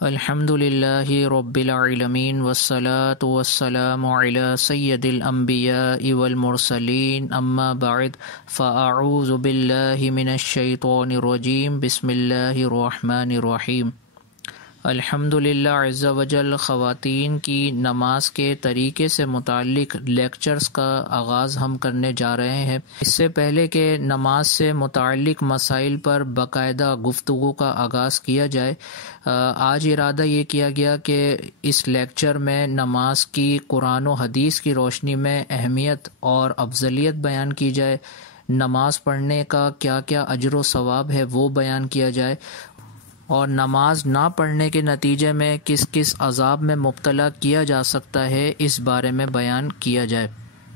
الحمد للہ رب العالمین والصلاة والسلام علی سید الانبیاء والمرسلین اما بعد فاعوذ باللہ من الشیطان الرجیم بسم اللہ الرحمن الرحیم۔ الحمد للہ عز وجل خواتین کی نماز کے طریقے سے متعلق لیکچرز کا آغاز ہم کرنے جا رہے ہیں۔ اس سے پہلے کہ نماز سے متعلق مسائل پر باقاعدہ گفتگو کا آغاز کیا جائے، آج ارادہ یہ کیا گیا کہ اس لیکچر میں نماز کی قرآن و حدیث کی روشنی میں اہمیت اور افضلیت بیان کی جائے، نماز پڑھنے کا کیا کیا اجر و ثواب ہے وہ بیان کیا جائے، اور نماز نہ پڑھنے کے نتیجے میں کس کس عذاب میں مبتلا کیا جا سکتا ہے اس بارے میں بیان کیا جائے۔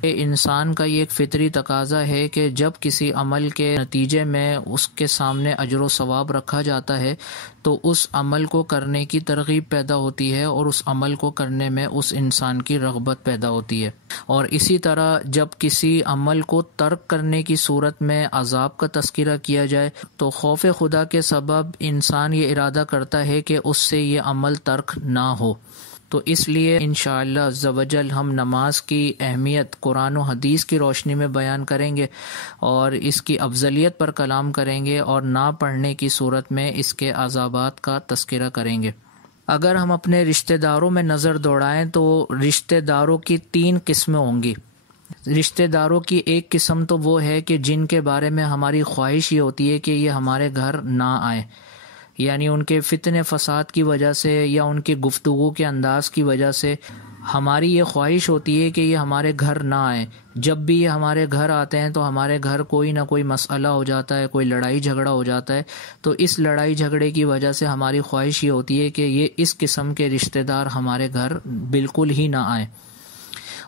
انسان کا یہ ایک فطری تقاضا ہے کہ جب کسی عمل کے نتیجے میں اس کے سامنے اجر و ثواب رکھا جاتا ہے تو اس عمل کو کرنے کی ترغیب پیدا ہوتی ہے اور اس عمل کو کرنے میں اس انسان کی رغبت پیدا ہوتی ہے، اور اسی طرح جب کسی عمل کو ترک کرنے کی صورت میں عذاب کا تذکرہ کیا جائے تو خوف خدا کے سبب انسان یہ ارادہ کرتا ہے کہ اس سے یہ عمل ترک نہ ہو۔ تو اس لیے انشاءاللہ عز و جل ہم نماز کی اہمیت قرآن و حدیث کی روشنی میں بیان کریں گے اور اس کی افضلیت پر کلام کریں گے، اور نہ پڑھنے کی صورت میں اس کے عذابات کا تذکرہ کریں گے۔ اگر ہم اپنے رشتہ داروں میں نظر دوڑائیں تو رشتہ داروں کی 3 قسمیں ہوں گی۔ رشتہ داروں کی ایک قسم تو وہ ہے کہ جن کے بارے میں ہماری خواہش یہ ہوتی ہے کہ یہ ہمارے گھر نہ آئیں، یعنی ان کے فتنے فساد کی وجہ سے یا ان کی گفتگو کے انداز کی وجہ سے ہماری یہ خواہش ہوتی ہے کہ یہ ہمارے گھر نہ آئیں۔ جب بھی یہ ہمارے گھر آتے ہیں تو ہمارے گھر کوئی نہ کوئی مسئلہ ہو جاتا ہے، کوئی لڑائی جھگڑا ہو جاتا ہے، تو اس لڑائی جھگڑے کی وجہ سے ہماری خواہش یہ ہوتی ہے کہ یہ اس قسم کے رشتہ دار ہمارے گھر بالکل ہی نہ آئیں۔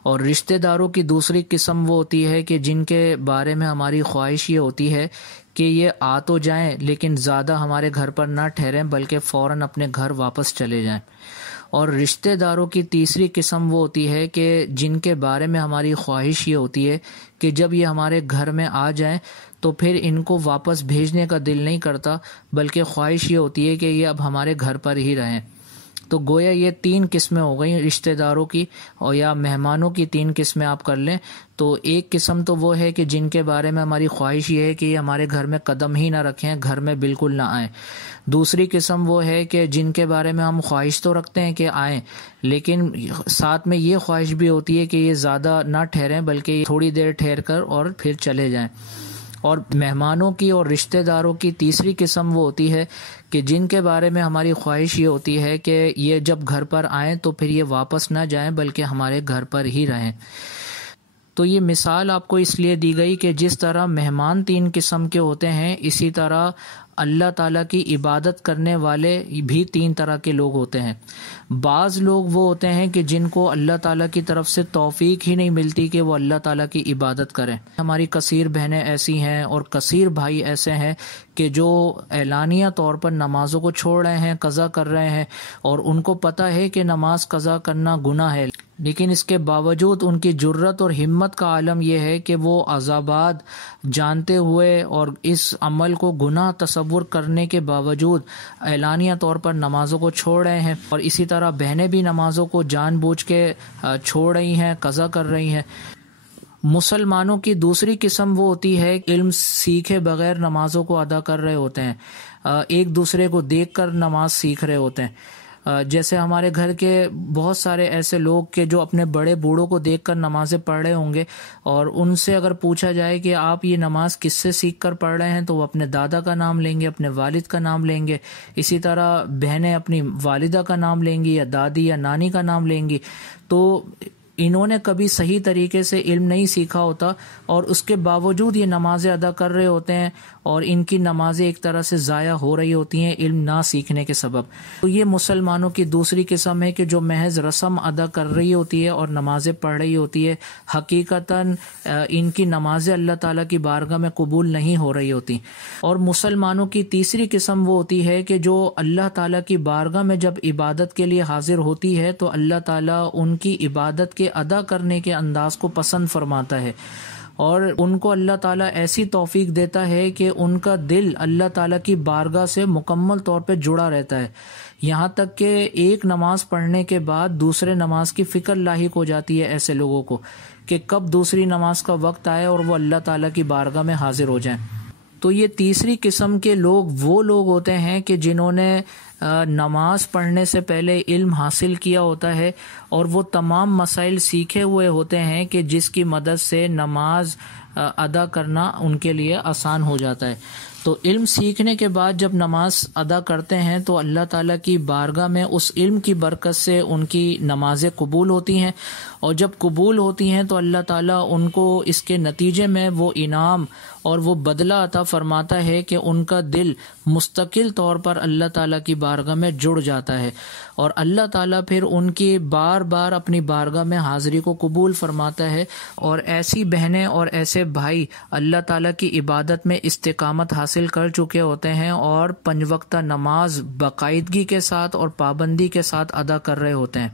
اور رشتہ داروں کی دوسری قسم وہ ہوتی ہے کہ جن کے بارے میں ہماری خواہش یہ ہوتی ہے کہ یہ آ تو جائیں لیکن زیادہ ہمارے گھر پر نہ ٹھہریں بلکہ فوراً اپنے گھر واپس چلے جائیں۔ اور رشتہ داروں کی تیسری قسم وہ ہوتی ہے کہ جن کے بارے میں ہماری خواہش یہ ہوتی ہے کہ جب یہ ہمارے گھر میں آ جائیں تو پھر ان کو واپس بھیجنے کا دل نہیں کرتا، بلکہ خواہش یہ ہوتی ہے کہ یہ اب ہمارے گھر پر ہی رہیں۔ تو گویا یہ 3 قسمیں ہو گئیں رشتہ داروں کی، اور یا مہمانوں کی 3 قسمیں آپ کر لیں۔ تو ایک قسم تو وہ ہے کہ جن کے بارے میں ہماری خواہش یہ ہے کہ یہ ہمارے گھر میں قدم ہی نہ رکھیں، گھر میں بالکل نہ آئیں۔ دوسری قسم وہ ہے کہ جن کے بارے میں ہم خواہش تو رکھتے ہیں کہ آئیں، لیکن ساتھ میں یہ خواہش بھی ہوتی ہے کہ یہ زیادہ نہ ٹھہریں بلکہ تھوڑی دیر ٹھہر کر اور پھر چلے جائیں۔ اور مہمانوں کی اور رشتہ داروں کی تیسری قسم وہ ہوتی ہے کہ جن کے بارے میں ہماری خواہش یہ ہوتی ہے کہ یہ جب گھر پر آئیں تو پھر یہ واپس نہ جائیں بلکہ ہمارے گھر پر ہی رہیں۔ تو یہ مثال آپ کو اس لیے دی گئی کہ جس طرح مہمان 3 قسم کے ہوتے ہیں، اسی طرح اللہ تعالیٰ کی عبادت کرنے والے بھی 3 طرح کے لوگ ہوتے ہیں۔ بعض لوگ وہ ہوتے ہیں کہ جن کو اللہ تعالیٰ کی طرف سے توفیق ہی نہیں ملتی کہ وہ اللہ تعالیٰ کی عبادت کریں۔ ہماری کثیر بہنیں ایسی ہیں اور کثیر بھائی ایسے ہیں کہ جو اعلانیہ طور پر نمازوں کو چھوڑ رہے ہیں، قضا کر رہے ہیں، اور ان کو پتہ ہے کہ نماز قضا کرنا گناہ ہے، لیکن اس کے باوجود ان کی جرت اور ہمت کا عالم یہ ہے کہ وہ عذابات جانتے ہوئے اور اس عمل کو گناہ تصور کرنے کے باوجود اعلانیہ طور پر نمازوں کو چھوڑ رہے ہیں، اور اسی طرح بہنیں بھی نمازوں کو جان بوجھ کے چھوڑ رہی ہیں، قضا کر رہی ہیں۔ مسلمانوں کی دوسری قسم وہ ہوتی ہے علم سیکھے بغیر نمازوں کو ادا کر رہے ہوتے ہیں، ایک دوسرے کو دیکھ کر نماز سیکھ رہے ہوتے ہیں۔ جیسے ہمارے گھر کے بہت سارے ایسے لوگ کہ جو اپنے بڑے بوڑھوں کو دیکھ کر نمازیں پڑھ رہے ہوں گے، اور ان سے اگر پوچھا جائے کہ آپ یہ نماز کس سے سیکھ کر پڑھ رہے ہیں تو وہ اپنے دادا کا نام لیں گے، اپنے والد کا نام لیں گے، اسی طرح بہنیں اپنی والدہ کا نام لیں گی یا دادی یا نانی کا نام لیں گی۔ تو انہوں نے کبھی صحیح طریقے سے علم نہیں سیکھا ہوتا اور اس کے باوجود یہ نمازیں ادا کر رہے ہوتے ہیں، اور ان کی نمازیں ایک طرح سے ضائع ہو رہی ہوتی ہیں علم نہ سیکھنے کے سبب۔ تو یہ مسلمانوں کی دوسری قسم ہے کہ جو محض رسم ادا کر رہی ہوتی ہے اور نمازیں پڑھ رہی ہوتی ہے، حقیقتاً ان کی نمازیں اللہ تعالیٰ کی بارگاہ میں قبول نہیں ہو رہی ہوتی۔ اور مسلمانوں کی تیسری قسم وہ ہوتی ہے کہ جو اللہ تعالیٰ کی بارگاہ میں جب عبادت کے لیے حاضر ہوتی ہے تو اللہ تعالیٰ ان کی عبادت کے ادا کرنے کے انداز کو پسند فرماتا ہے، اور ان کو اللہ تعالیٰ ایسی توفیق دیتا ہے کہ ان کا دل اللہ تعالیٰ کی بارگاہ سے مکمل طور پہ جڑا رہتا ہے، یہاں تک کہ ایک نماز پڑھنے کے بعد دوسرے نماز کی فکر لاحق ہو جاتی ہے ایسے لوگوں کو کہ کب دوسری نماز کا وقت آئے اور وہ اللہ تعالیٰ کی بارگاہ میں حاضر ہو جائیں۔ تو یہ تیسری قسم کے لوگ وہ لوگ ہوتے ہیں کہ جنہوں نے نماز پڑھنے سے پہلے علم حاصل کیا ہوتا ہے اور وہ تمام مسائل سیکھے ہوئے ہوتے ہیں کہ جس کی مدد سے نماز ادا کرنا ان کے لیے آسان ہو جاتا ہے۔ تو علم سیکھنے کے بعد جب نماز ادا کرتے ہیں تو اللہ تعالیٰ کی بارگاہ میں اس علم کی برکت سے ان کی نمازیں قبول ہوتی ہیں، اور جب قبول ہوتی ہیں تو اللہ تعالیٰ ان کو اس کے نتیجے میں وہ انعام اور وہ بدلہ عطا فرماتا ہے کہ ان کا دل مستقل طور پر اللہ تعالیٰ کی بارگاہ میں جڑ جاتا ہے، اور اللہ تعالیٰ پھر ان کی بار بار اپنی بارگاہ میں حاضری کو قبول فرماتا ہے، اور ایسی بہنیں اور ایسے بھائی اللہ تعالیٰ کی عبادت میں استقامت حاصل کر چکے ہوتے ہیں اور 5 وقتہ نماز باقاعدگی کے ساتھ اور پابندی کے ساتھ ادا کر رہے ہوتے ہیں۔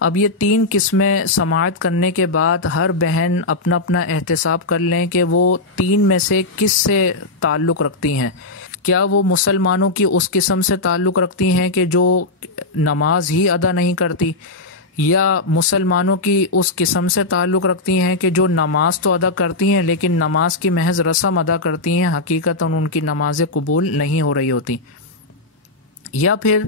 اب یہ 3 قسمیں سماعت کرنے کے بعد ہر بہن اپنا اپنا احتساب کر لیں کہ وہ 3 میں سے کس سے تعلق رکھتی ہیں۔ کیا وہ مسلمانوں کی اس قسم سے تعلق رکھتی ہیں کہ جو نماز ہی ادا نہیں کرتی، یا مسلمانوں کی اس قسم سے تعلق رکھتی ہیں کہ جو نماز تو ادا کرتی ہیں لیکن نماز کی محض رسم ادا کرتی ہیں، حقیقتاً ان کی نمازیں قبول نہیں ہو رہی ہوتی، یا پھر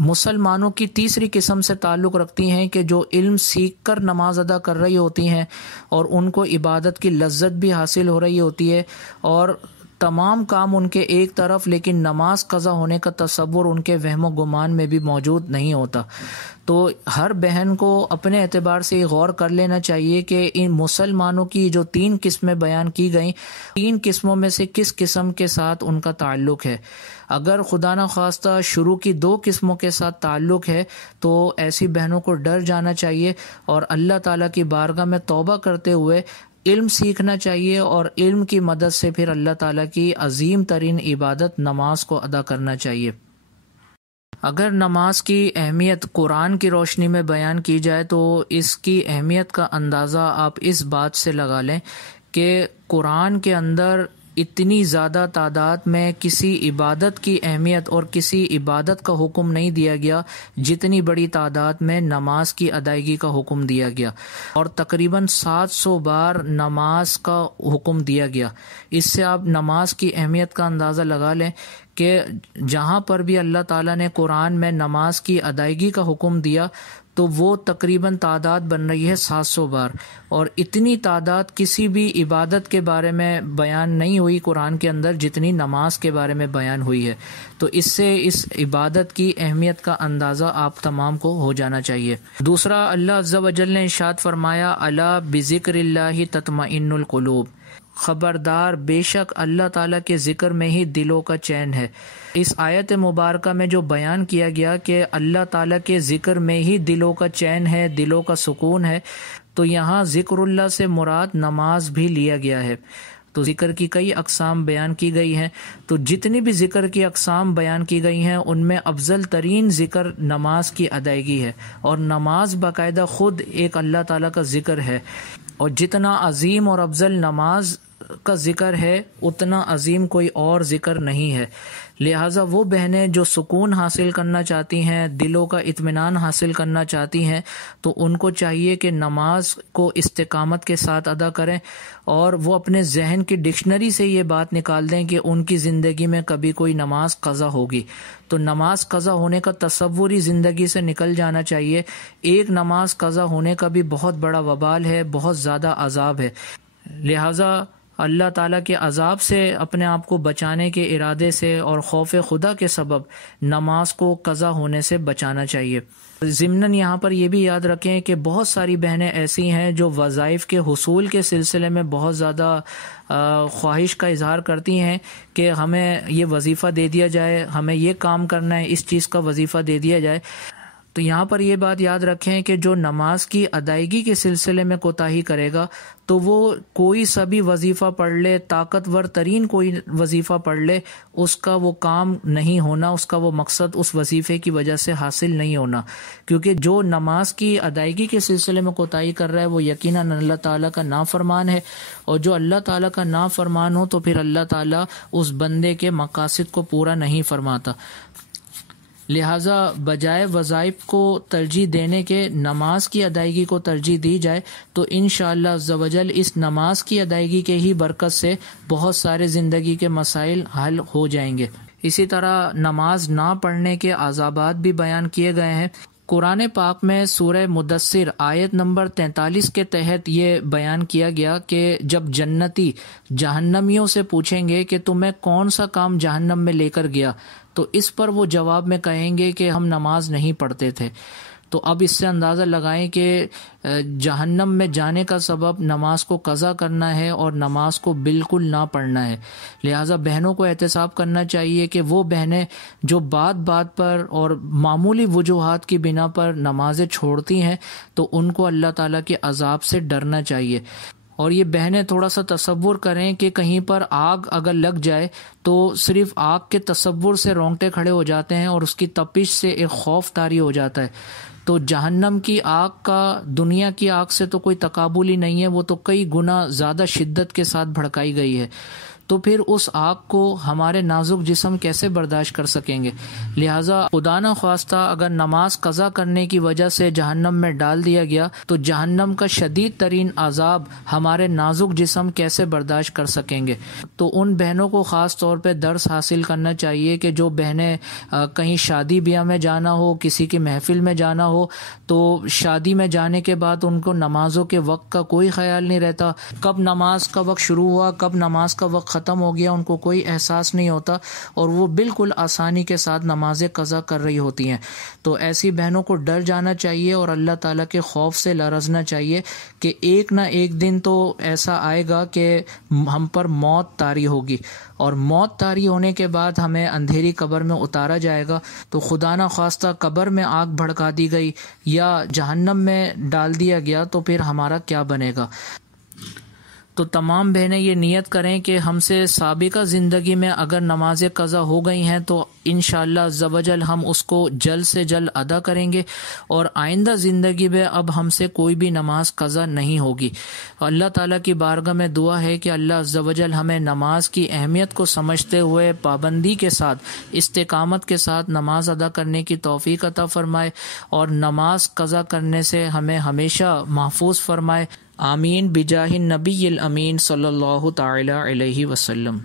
مسلمانوں کی تیسری قسم سے تعلق رکھتی ہیں کہ جو علم سیکھ کر نماز ادا کر رہی ہوتی ہیں اور ان کو عبادت کی لذت بھی حاصل ہو رہی ہوتی ہے، اور تمام کام ان کے ایک طرف لیکن نماز قضا ہونے کا تصور ان کے وہم و گمان میں بھی موجود نہیں ہوتا۔ تو ہر بہن کو اپنے اعتبار سے غور کر لینا چاہیے کہ ان مسلمانوں کی جو 3 قسمیں بیان کی گئیں، 3 قسموں میں سے کس قسم کے ساتھ ان کا تعلق ہے۔ اگر خدا نخواستہ شروع کی 2 قسموں کے ساتھ تعلق ہے تو ایسی بہنوں کو ڈر جانا چاہیے اور اللہ تعالیٰ کی بارگاہ میں توبہ کرتے ہوئے علم سیکھنا چاہیے، اور علم کی مدد سے پھر اللہ تعالیٰ کی عظیم ترین عبادت نماز کو ادا کرنا چاہیے۔ اگر نماز کی اہمیت قرآن کی روشنی میں بیان کی جائے تو اس کی اہمیت کا اندازہ آپ اس بات سے لگا لیں کہ قرآن کے اندر اتنی زیادہ تعداد میں کسی عبادت کی اہمیت اور کسی عبادت کا حکم نہیں دیا گیا جتنی بڑی تعداد میں نماز کی ادائیگی کا حکم دیا گیا، اور تقریباً 700 بار نماز کا حکم دیا گیا۔ اس سے آپ نماز کی اہمیت کا اندازہ لگا لیں کہ جہاں پر بھی اللہ تعالیٰ نے قرآن میں نماز کی ادائیگی کا حکم دیا تو وہ تقریباً تعداد بن رہی ہے 700 بار، اور اتنی تعداد کسی بھی عبادت کے بارے میں بیان نہیں ہوئی قرآن کے اندر جتنی نماز کے بارے میں بیان ہوئی ہے۔ تو اس سے اس عبادت کی اہمیت کا اندازہ آپ تمام کو ہو جانا چاہیے۔ دوسرا، اللہ عز و جل نے ارشاد فرمایا الا بذکر اللہ تطمئن القلوب، خبردار بے شک اللہ تعالیٰ کے ذکر میں ہی دلوں کا چین ہے۔ اس آیت مبارکہ میں جو بیان کیا گیا کہ اللہ تعالیٰ کے ذکر میں ہی دلوں کا چین ہے، دلوں کا سکون ہے، تو یہاں ذکر اللہ سے مراد نماز بھی لیا گیا ہے۔ تو ذکر کی کئی اقسام بیان کی گئی ہیں، تو جتنی بھی ذکر کی اقسام بیان کی گئی ہیں ان میں افضل ترین ذکر نماز کی ادائیگی ہے، اور نماز باقاعدہ خود ایک اللہ تعالیٰ کا ذکر ہے، اور جتنا عظیم اور افضل نماز کا ذکر ہے اتنا عظیم کوئی اور ذکر نہیں ہے۔ لہٰذا وہ بہنیں جو سکون حاصل کرنا چاہتی ہیں، دلوں کا اطمینان حاصل کرنا چاہتی ہیں، تو ان کو چاہیے کہ نماز کو استقامت کے ساتھ ادا کریں، اور وہ اپنے ذہن کی ڈکشنری سے یہ بات نکال دیں کہ ان کی زندگی میں کبھی کوئی نماز قضا ہوگی۔ تو نماز قضا ہونے کا تصور ہی زندگی سے نکل جانا چاہیے۔ ایک نماز قضا ہونے کا بھی بہت بڑا وبال ہے، بہت زیادہ عذاب ہے۔ لہٰذا اللہ تعالیٰ کے عذاب سے اپنے آپ کو بچانے کے ارادے سے اور خوف خدا کے سبب نماز کو قضا ہونے سے بچانا چاہیے۔ ضمناً یہاں پر یہ بھی یاد رکھیں کہ بہت ساری بہنیں ایسی ہیں جو وظائف کے حصول کے سلسلے میں بہت زیادہ خواہش کا اظہار کرتی ہیں کہ ہمیں یہ وظیفہ دے دیا جائے، ہمیں یہ کام کرنا ہے، اس چیز کا وظیفہ دے دیا جائے۔ تو یہاں پر یہ بات یاد رکھیں کہ جو نماز کی ادائیگی کے سلسلے میں کوتاہی کرے گا تو وہ کوئی سا بھی وظیفہ پڑھ لے، طاقتور ترین کوئی وظیفہ پڑھ لے، اس کا وہ کام نہیں ہونا، اس کا وہ مقصد اس وظیفے کی وجہ سے حاصل نہیں ہونا، کیونکہ جو نماز کی ادائیگی کے سلسلے میں کوتاہی کر رہا ہے وہ یقیناً اللہ تعالیٰ کا نافرمان ہے، اور جو اللہ تعالیٰ کا نافرمان ہو تو پھر اللہ تعالیٰ اس بندے کے مقاصد کو پورا نہیں فرماتا۔ لہٰذا بجائے وظائف کو ترجیح دینے کے نماز کی ادائیگی کو ترجیح دی جائے تو انشاءاللہ عز و جل اس نماز کی ادائیگی کے ہی برکت سے بہت سارے زندگی کے مسائل حل ہو جائیں گے۔ اسی طرح نماز نہ پڑھنے کے عذابات بھی بیان کیے گئے ہیں۔ قرآن پاک میں سورہ مدثر آیت نمبر 43 کے تحت یہ بیان کیا گیا کہ جب جنتی جہنمیوں سے پوچھیں گے کہ تمہیں کون سا کام جہنم میں لے کر گیا، تو اس پر وہ جواب میں کہیں گے کہ ہم نماز نہیں پڑھتے تھے۔ تو اب اس سے اندازہ لگائیں کہ جہنم میں جانے کا سبب نماز کو قضا کرنا ہے اور نماز کو بالکل نہ پڑھنا ہے۔ لہٰذا بہنوں کو احتساب کرنا چاہیے کہ وہ بہنیں جو بات بات پر اور معمولی وجوہات کی بنا پر نمازیں چھوڑتی ہیں تو ان کو اللہ تعالیٰ کے عذاب سے ڈرنا چاہیے۔ اور یہ بہنیں تھوڑا سا تصور کریں کہ کہیں پر آگ اگر لگ جائے تو صرف آگ کے تصور سے رونگٹے کھڑے ہو جاتے ہیں اور اس کی تپش سے ایک خوف طاری ہو جاتا ہے۔ تو جہنم کی آگ کا دنیا کی آگ سے تو کوئی تقابل ہی نہیں ہے، وہ تو کئی گنا زیادہ شدت کے ساتھ بھڑکائی گئی ہے، تو پھر اس آگ کو ہمارے نازک جسم کیسے برداشت کر سکیں گے؟ لہٰذا خدا نہ خواستہ اگر نماز قضا کرنے کی وجہ سے جہنم میں ڈال دیا گیا تو جہنم کا شدید ترین عذاب ہمارے نازک جسم کیسے برداشت کر سکیں گے؟ تو ان بہنوں کو خاص طور پہ درس حاصل کرنا چاہیے کہ جو بہنیں کہیں شادی بیاہ میں جانا ہو، کسی کی محفل میں جانا ہو، تو شادی میں جانے کے بعد ان کو نمازوں کے وقت کا کوئی خیال نہیں رہتا، کب نماز کا وقت شروع ہوا، کب نماز کا وقت ختم ہو گیا، ان کو کوئی احساس نہیں ہوتا اور وہ بالکل آسانی کے ساتھ نمازیں قضا کر رہی ہوتی ہیں۔ تو ایسی بہنوں کو ڈر جانا چاہیے اور اللہ تعالیٰ کے خوف سے لرزنا چاہیے کہ ایک نہ ایک دن تو ایسا آئے گا کہ ہم پر موت طاری ہوگی، اور موت طاری ہونے کے بعد ہمیں اندھیری قبر میں اتارا جائے گا۔ تو خدا نہ خواستہ قبر میں آگ بھڑکا دی گئی یا جہنم میں ڈال دیا گیا تو پھر ہمارا کیا بنے گا؟ تو تمام بہنیں یہ نیت کریں کہ ہم سے سابقہ زندگی میں اگر نمازیں قضا ہو گئی ہیں تو انشاءاللہ عز و جل ہم اس کو جلد سے جلد ادا کریں گے، اور آئندہ زندگی میں اب ہم سے کوئی بھی نماز قضا نہیں ہوگی۔ اللہ تعالیٰ کی بارگاہ میں دعا ہے کہ اللہ عز و جل ہمیں نماز کی اہمیت کو سمجھتے ہوئے پابندی کے ساتھ، استقامت کے ساتھ نماز ادا کرنے کی توفیق عطا فرمائے، اور نماز قضا کرنے سے ہمیں ہمیشہ محفوظ فرمائے۔ آمین بجاہ النبی الامین صلی اللہ تعالی علیہ وسلم۔